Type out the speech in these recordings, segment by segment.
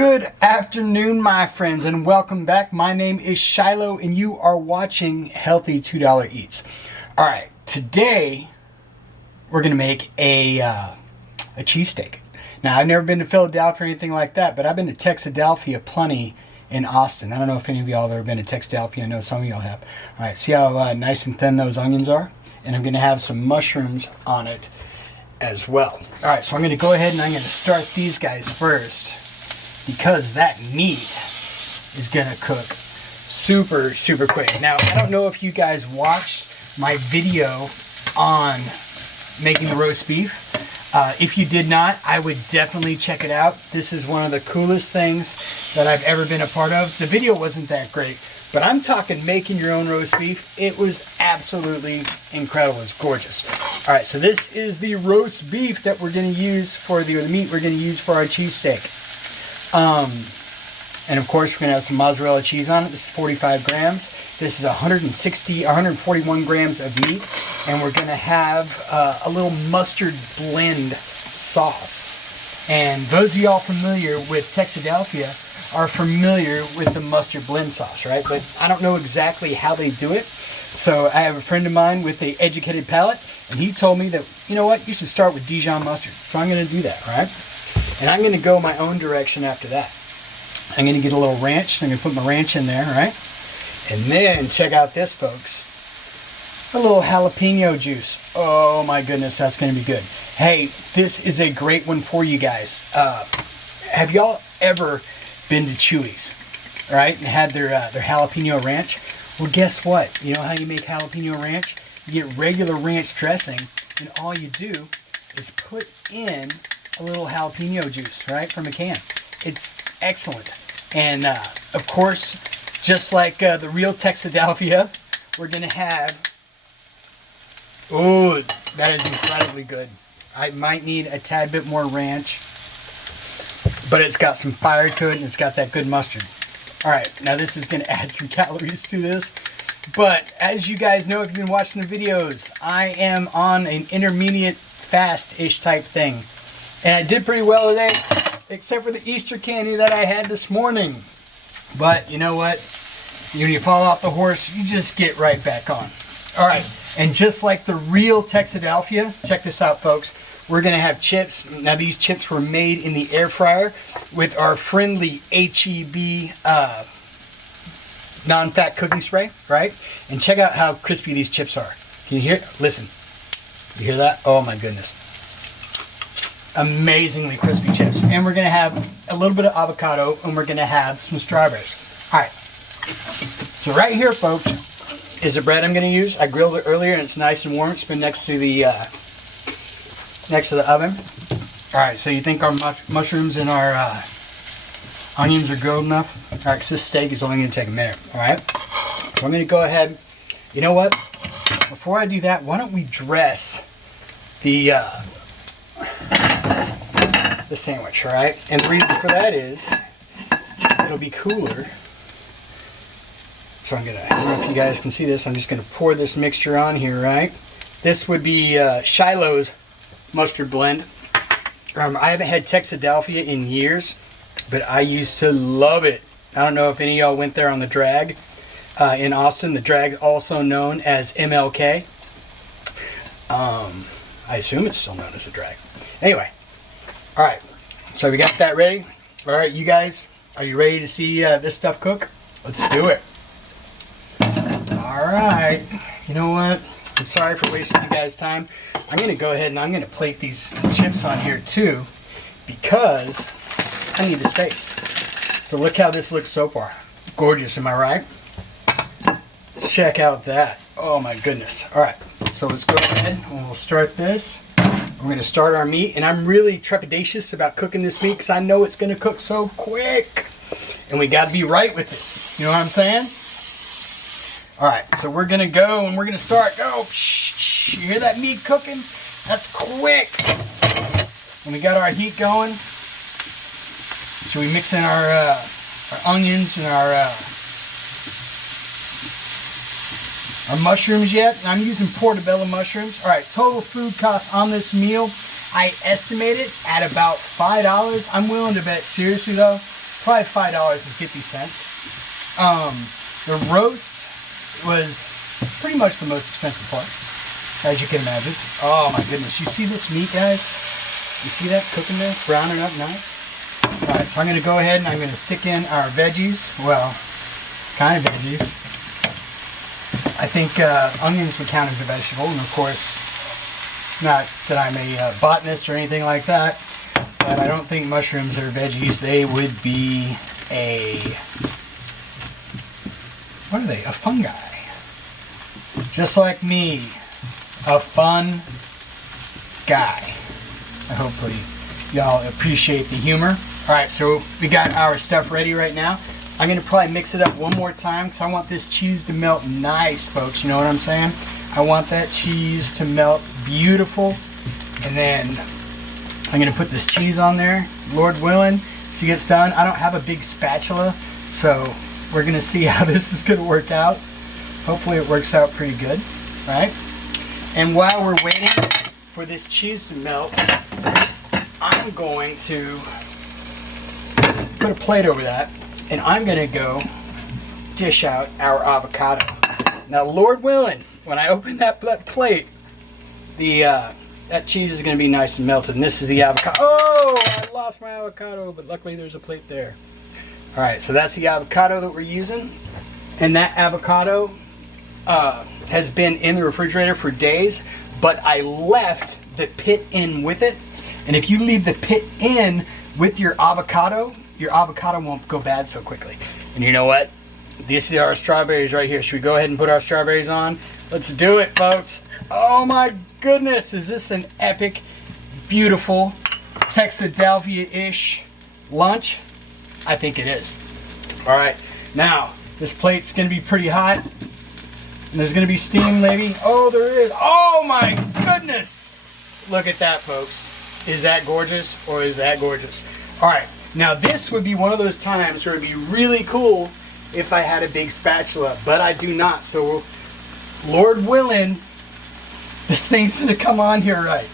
Good afternoon, my friends, and welcome back. My name is Shiloh, and you are watching Healthy $2 Eats. All right, today we're gonna make a cheesesteak. Now, I've never been to Philadelphia or anything like that, but I've been to Texadelphia plenty in Austin. I don't know if any of y'all have ever been to Texadelphia. I know some of y'all have. All right, see how nice and thin those onions are? And I'm gonna have some mushrooms on it as well. All right, so I'm gonna go ahead and I'm gonna start these guys first, because that meat is gonna cook super quick. Now, I don't know if you guys watched my video on making the roast beef. If you did not, I would definitely check it out. This is one of the coolest things that I've ever been a part of. The video wasn't that great, but I'm talking making your own roast beef. It was absolutely incredible. It's gorgeous. All right, so this is the roast beef that we're gonna use for the meat we're gonna use for our cheesesteak. And of course, we're gonna have some mozzarella cheese on it. This is 45 grams. This is 141 grams of meat, and we're gonna have a little mustard blend sauce. And those of y'all familiar with Texadelphia are familiar with the mustard blend sauce, right? But I don't know exactly how they do it. So I have a friend of mine with an educated palate, and he told me that, you know what, you should start with Dijon mustard. So I'm gonna do that, all right? And I'm going to go my own direction after that. I'm going to get a little ranch. I'm going to put my ranch in there, all right? And then check out this, folks. A little jalapeno juice. Oh my goodness, that's going to be good. Hey, this is a great one for you guys. Have y'all ever been to Chewy's, all right, and had their jalapeno ranch? Well, guess what? You know how you make jalapeno ranch? You get regular ranch dressing, and all you do is put in a little jalapeno juice, right, from a can. It's excellent. And of course, just like the real Texadelphia, we're gonna have, oh, that is incredibly good. I might need a tad bit more ranch, but it's got some fire to it, and it's got that good mustard. All right, now this is gonna add some calories to this, but as you guys know, if you've been watching the videos, I am on an intermediate fast-ish type thing. And I did pretty well today, except for the Easter candy that I had this morning. But you know what? When you fall off the horse, you just get right back on. All right, and just like the real Texadelphia, check this out, folks. We're gonna have chips. Now these chips were made in the air fryer with our friendly HEB non-fat cooking spray, right? And check out how crispy these chips are. Can you hear it? Listen. You hear that? Oh my goodness. Amazingly crispy chips. And we're gonna have a little bit of avocado, and we're gonna have some strawberries. All right, so right here, folks, is the bread I'm gonna use. I grilled it earlier and it's nice and warm. It's been next to the oven. All right, so you think our mushrooms and our onions are grilled enough? All right, because this steak is only gonna take a minute. All right, so I'm gonna go ahead. You know what, before I do that, why don't we dress the sandwich, all right? And the reason for that is it'll be cooler. So I'm gonna, I don't know if you guys can see this, I'm just gonna pour this mixture on here, right? This would be Shiloh's mustard blend. I haven't had Texadelphia in years, but I used to love it. I don't know if any of y'all went there on the drag in Austin. The drag, also known as MLK. I assume it's still known as a drag. Anyway, all right, so we got that ready. All right, you guys, are you ready to see this stuff cook? Let's do it. All right, you know what? I'm sorry for wasting you guys' time. I'm gonna go ahead and I'm gonna plate these chips on here too, because I need the space. So look how this looks so far. Gorgeous, am I right? Check out that. Oh my goodness. All right, so let's go ahead and we'll start this. We're going to start our meat, and I'm really trepidatious about cooking this meat because I know it's going to cook so quick, and we got to be right with it. You know what I'm saying? All right, so we're going to go and we're going to start. Go! Shh, you hear that meat cooking? That's quick. And we got our heat going. So we mix in our onions and our mushrooms yet. I'm using portobello mushrooms. All right, total food cost on this meal, I estimate it at about $5. I'm willing to bet, seriously though, probably $5.50. The roast was pretty much the most expensive part, as you can imagine. Oh my goodness, you see this meat, guys? You see that cooking there, browning up nice? All right, so I'm gonna go ahead and I'm gonna stick in our veggies. Well, kind of veggies. I think onions would count as a vegetable, and of course, not that I'm a botanist or anything like that, but I don't think mushrooms are veggies. They would be what are they? A fungi. Just like me, a fun guy. Hopefully y'all appreciate the humor. All right, so we got our stuff ready right now. I'm gonna probably mix it up one more time because I want this cheese to melt nice, folks. You know what I'm saying? I want that cheese to melt beautiful. And then I'm gonna put this cheese on there, Lord willing, she gets done. I don't have a big spatula, so we're gonna see how this is gonna work out. Hopefully it works out pretty good, right? And while we're waiting for this cheese to melt, I'm going to put a plate over that, and I'm gonna go dish out our avocado. Now, Lord willing, when I open that plate, that cheese is gonna be nice and melted, and this is the avocado. Oh, I lost my avocado, but luckily there's a plate there. All right, so that's the avocado that we're using, and that avocado has been in the refrigerator for days, but I left the pit in with it. And if you leave the pit in with your avocado won't go bad so quickly. And you know what? This is our strawberries right here. Should we go ahead and put our strawberries on? Let's do it, folks. Oh my goodness, is this an epic, beautiful, Texadelphia-ish lunch? I think it is. All right, now this plate's gonna be pretty hot, and there's gonna be steam, maybe. Oh, there is. Oh my goodness! Look at that, folks. Is that gorgeous, or is that gorgeous? All right, now this would be one of those times where it'd be really cool if I had a big spatula, but I do not. So, Lord willing, this thing's gonna come on here right.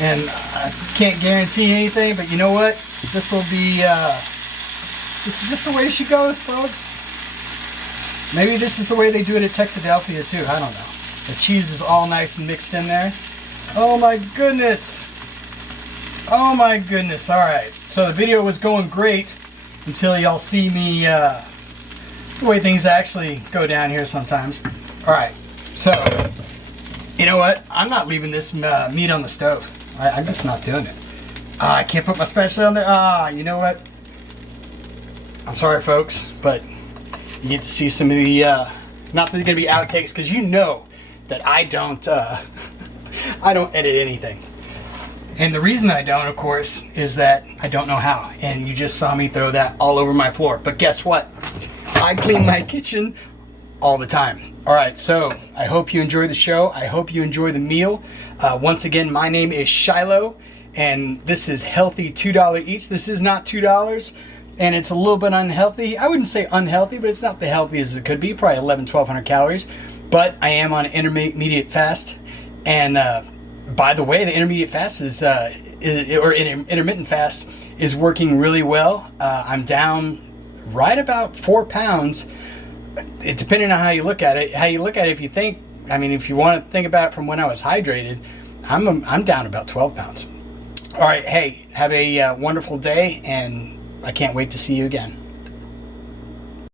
And I can't guarantee anything, but you know what? This will be, this is just the way she goes, folks. Maybe this is the way they do it at Texadelphia too, I don't know. The cheese is all nice and mixed in there. Oh my goodness. Oh my goodness, all right. So the video was going great until y'all see me, the way things actually go down here sometimes. All right, so, you know what? I'm not leaving this meat on the stove. I'm just not doing it. I can't put my spatula on there. You know what? I'm sorry, folks, but you get to see some of the, not that they're gonna be outtakes, because you know that I don't edit anything. And the reason I don't, of course, is that I don't know how. And you just saw me throw that all over my floor. But guess what? I clean my kitchen all the time. All right, so I hope you enjoy the show. I hope you enjoy the meal. Once again, my name is Shiloh, and this is Healthy $2 Eats. This is not $2, and it's a little bit unhealthy. I wouldn't say unhealthy, but it's not the healthiest as it could be, probably 1,100-1,200 calories. But I am on an intermediate fast, and by the way, the intermediate fast intermittent fast is working really well. I'm down right about 4 pounds. It depending on how you look at it. If you think, I mean, if you want to think about it from when I was hydrated, I'm down about 12 pounds. All right, hey, have a wonderful day, and I can't wait to see you again.